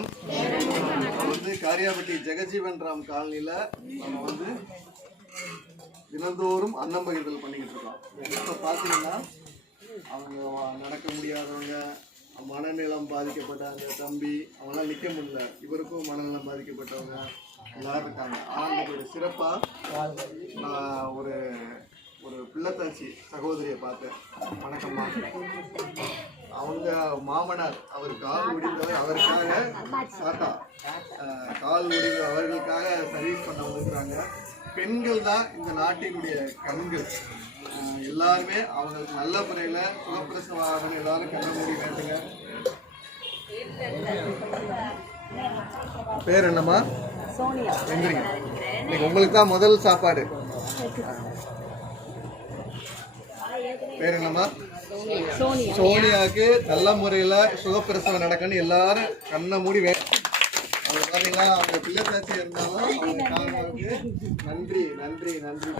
வணக்கம். காரியாபட்டி ஜெகஜீவன் ராம் காலனியில் நம்ம தினந்தோறும் அன்னம் பகிர்தல் பண்ணிக்கிட்டு இருக்கோம். இப்போ பார்த்தீங்கன்னா அவங்க நடக்க முடியாதவங்க, மனநலம் பாதிக்கப்பட்டாங்க தம்பி, அவங்களாம் நிற்க முடியல, இவருக்கும் மனநலம் பாதிக்கப்பட்டவங்க எல்லாரும் இருக்காங்க. ஆனால் சிறப்பாக நான் ஒரு பிள்ளைத்தாச்சி சகோதரியை பார்த்தேன். வணக்கம்மா. அவங்க மாமனார் அவர் கால் ஒடிந்தவர், அவருக்காக தாத்தா கால் ஒடிந்த அவர்களுக்காக சர்வீஸ் பண்ண வந்துருக்குறாங்க. பெண்கள் தான் இந்த நாட்டினுடைய கண்கள். எல்லாருமே அவங்களுக்கு நல்ல முறையில் சுகப்பிரசவம் ஆகணும், எல்லாரும் கண்ண மூடி வேண்டுங்க. பேர் என்னம்மா? எந்திரிங்க. இன்னைக்கு உங்களுக்கு தான் முதல் சாப்பாடு. பேர் என்னம்மா? சோனியாவுக்கு நல்ல முறையில் சுகப்பிரசவம் நடக்கணும், எல்லாரும் கண்ணை மூடி அவங்க பார்த்தீங்கன்னா அவங்க பிள்ளைத்தாச்சி இருந்தாலும் அவங்க நன்றி நன்றி நன்றி.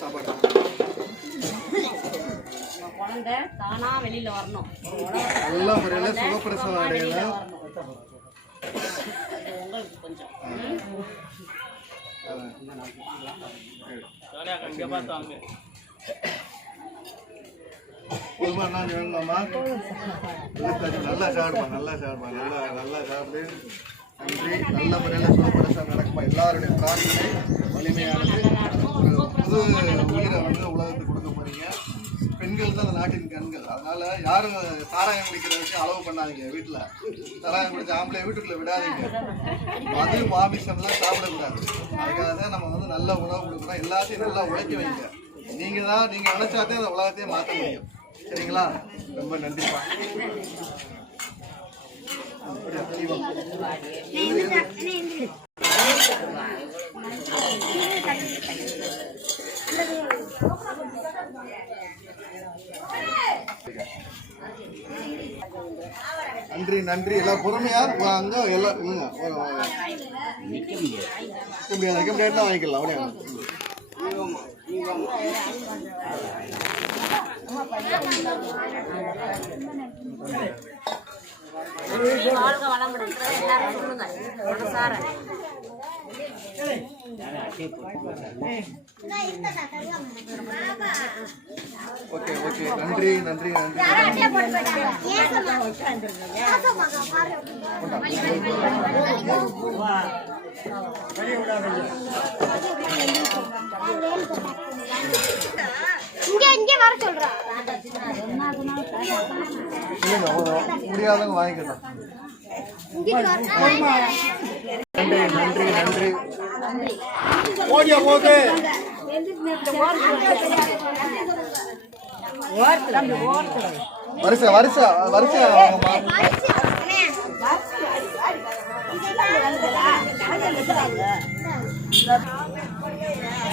சாப்பாடு நல்ல முறையில் சுகப்பிரசவம் அடையணும். நல்லா சாப்பிடுப்பா, நல்லா சாப்பிடுப்பா, நல்லா சாப்பிடு. நன்றி. நல்ல முறையில் சுகப்பிரசவம் நடக்குமா. எல்லாருடைய பிரார்த்தனை வலிமையானது. புது உயிரை உலகத்துக்கு கொடுக்க போறீங்க. பெண்கள் தான் அந்த நாட்டின் கண்கள். அதனால யாரும் சாராயம் குடிக்கிறதுக்கு அளவு பண்ணாதீங்க. வீட்டில் சாராயம் குடிச்ச ஆம்பளை வீட்டுக்குள்ள விடாதீங்க. மது மாமிசம்லாம் சாப்பிடக்கூடாது. அதுக்காக தான் நம்ம நல்ல உணவு கொடுக்குறோம். எல்லாத்தையும் நல்லா உழைக்க வைங்க. நீங்கள் நினைச்சாதே அந்த உலகத்தையே மாற்ற முடியும். சரிங்களா? ரொம்ப நன்றிப்பா. நன்றி நன்றி. எல்லாம் பொறுமையா அங்க எல்லாம் முடியாது வாங்கிக்கலாம். அப்படியே ஓகே ஓகே. நன்றி நன்றி நன்றி. முடியாதவங்க வாங்கிக்கலாம். நன்றி நன்றி நன்றி. வருஷ வருஷ வருஷ